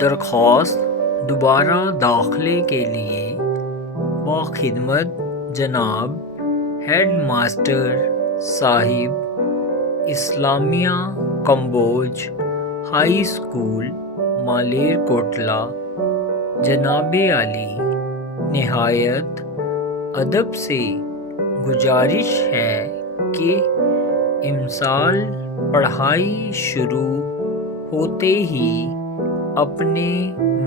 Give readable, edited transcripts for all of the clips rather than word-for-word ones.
درخواست دوبارہ داخلے کے لیے باخدمت جناب ہیڈ ماسٹر صاحب اسلامیہ کمبوج ہائی اسکول مالیر کوٹلہ جناب عالی نہایت ادب سے گزارش ہے کہ امسال پڑھائی شروع ہوتے ہی اپنے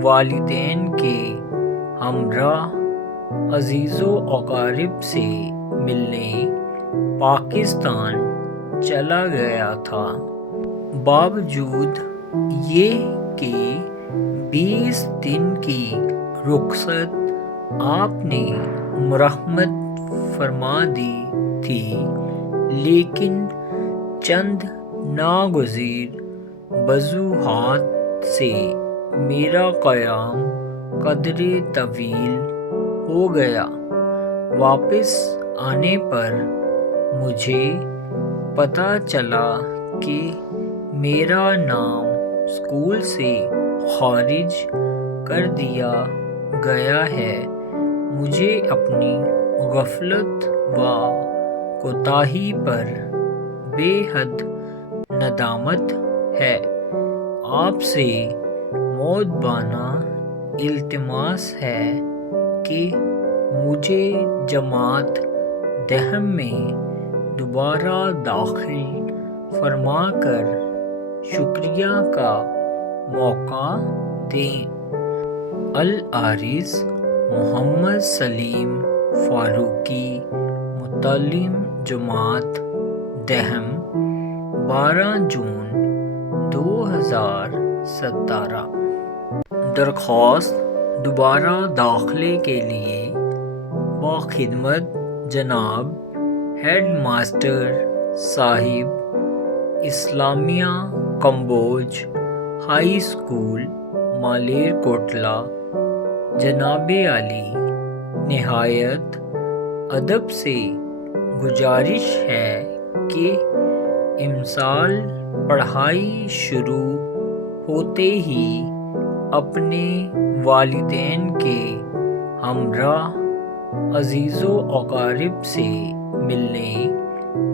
والدین کے ہمراہ عزیز و اقارب سے ملنے پاکستان چلا گیا تھا۔ باوجود یہ کہ 20 دن کی رخصت آپ نے مرحمت فرما دی تھی، لیکن چند ناگزیر وجوہات سے میرا قیام قدرے طویل ہو گیا۔ واپس آنے پر مجھے پتہ چلا کہ میرا نام اسکول سے خارج کر دیا گیا ہے۔ مجھے اپنی غفلت و کوتاہی پر بے حد ندامت ہے۔ آپ سے مؤدبانہ التماس ہے کہ مجھے جماعت دہم میں دوبارہ داخل فرما کر شکریہ کا موقع دیں۔ العارض محمد سلیم فاروقی، متعلم جماعت دہم، 12 جون 2017۔ درخواست دوبارہ داخلے کے لیے باخدمت جناب ہیڈ ماسٹر صاحب اسلامیہ کمبوج ہائی اسکول مالیر کوٹلہ جناب عالی نہایت ادب سے گزارش ہے کہ امسال پڑھائی شروع ہوتے ہی اپنے والدین کے ہمراہ عزیز و اقارب سے ملنے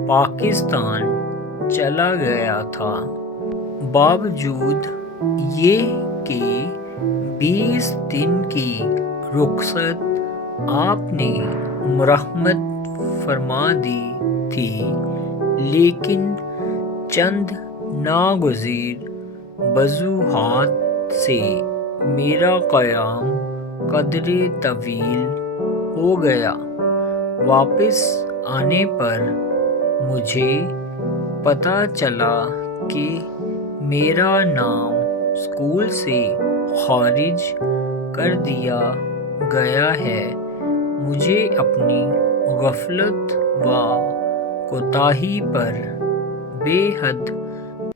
پاکستان چلا گیا تھا۔ باوجود یہ کہ 20 دن کی رخصت آپ نے مرحمت فرما دی تھی، لیکن چند ناگزیر وجوہات سے میرا قیام قدرے طویل ہو گیا۔ واپس آنے پر مجھے پتہ چلا کہ میرا نام اسکول سے خارج کر دیا گیا ہے۔ مجھے اپنی غفلت و کوتاہی پر بے حد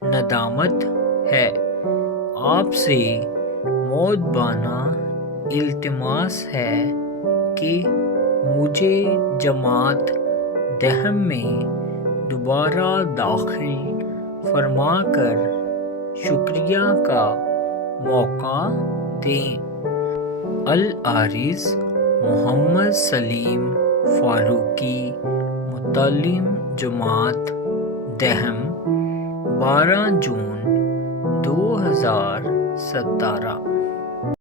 ندامت ہے۔ آپ سے مؤدبانہ التماس ہے کہ مجھے جماعت دہم میں دوبارہ داخل فرما کر شکریہ کا موقع دیں۔ العارض محمد سلیم فاروقی، متعلم جماعت دہم، 12 جون 2017۔